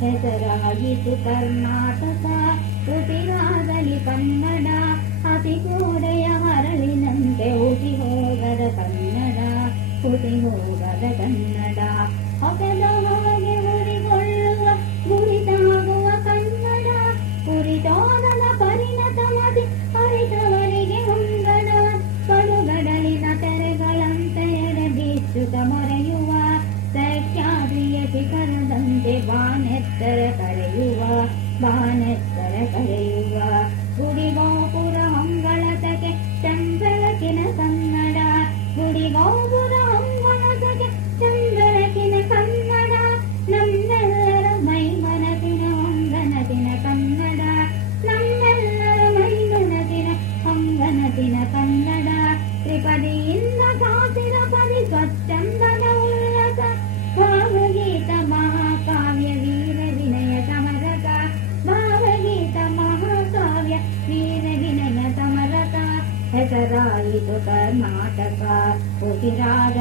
ಹೆಸರಾಯಿತು ಕರ್ನಾಟಕ ಉಸಿರಾಗಲಿ ಕನ್ನಡ ಅತಿ ಗೋಡೆಯ ಹರಳಿನಂತೆ ಉಸಿ ಹೋಗದ ಕನ್ನಡ ಉಸಿ ಹೋಗದ ಕನ್ನಡ ಹೊಸದ ಹೊಗೆ ಉರಿಗೊಳ್ಳುವ ಗುರಿತಾಗುವ ಕನ್ನಡ ಉರಿತೋದನ ಪರಿಣತ ಮತಿ ಅರಿತವರಿಗೆ ಮುಂಗಡ ಕಡುಗಡಲಿನ ತೆರೆಗಳಂತೆ ಎರೆಬಿಚ್ಚುತ್ತ ಮೊರೆಯುವ ಸಖ್ಯಾದ್ರಿಯ ಶಿಖರದಂತೆ ಬಾನೆತ್ತರ ಕರೆಯುವ ಬಾನೆತ್ತರ ಕರೆಯುವ ಗುಡಿ ಗೋಪುರ ಹೊಂಗಳತಕ್ಕೆ ಚಂದ್ರಕಿನ ಕನ್ನಡ ಗುಡಿ ಗೋಪುರ ಹೊಂಗಳತಕ್ಕೆ ಚಂದ್ರಕಿನ ಕನ್ನಡ ನಮ್ಮೆಲ್ಲರ ಮೈ ಮನಸಿನ ಹೊಂಗನತಿನ ಕನ್ನಡ ನಮ್ಮೆಲ್ಲರ ಮೈ ಮನಸಿನ ಹೊಂಗನತಿನ ಕನ್ನಡ ತ್ರಿಪದಿಯಿಂದ ಕಾಸಿರ ಪದಿ ಸ್ವಚ್ಛಂದದ ಉಲ್ಲಸ ಭಾವಗೀತ ಮಹಾಕಾವ್ಯ ವೀರ ವಿನಯ ಸಮರತ ಭಾವಗೀತ ಮಹಾಕಾವ್ಯ ವೀರ ವಿನಯ ಸಮರತ ಹೆಸರಾಯಿತು ಕರ್ನಾಟಕ ಉಸಿರಾಗ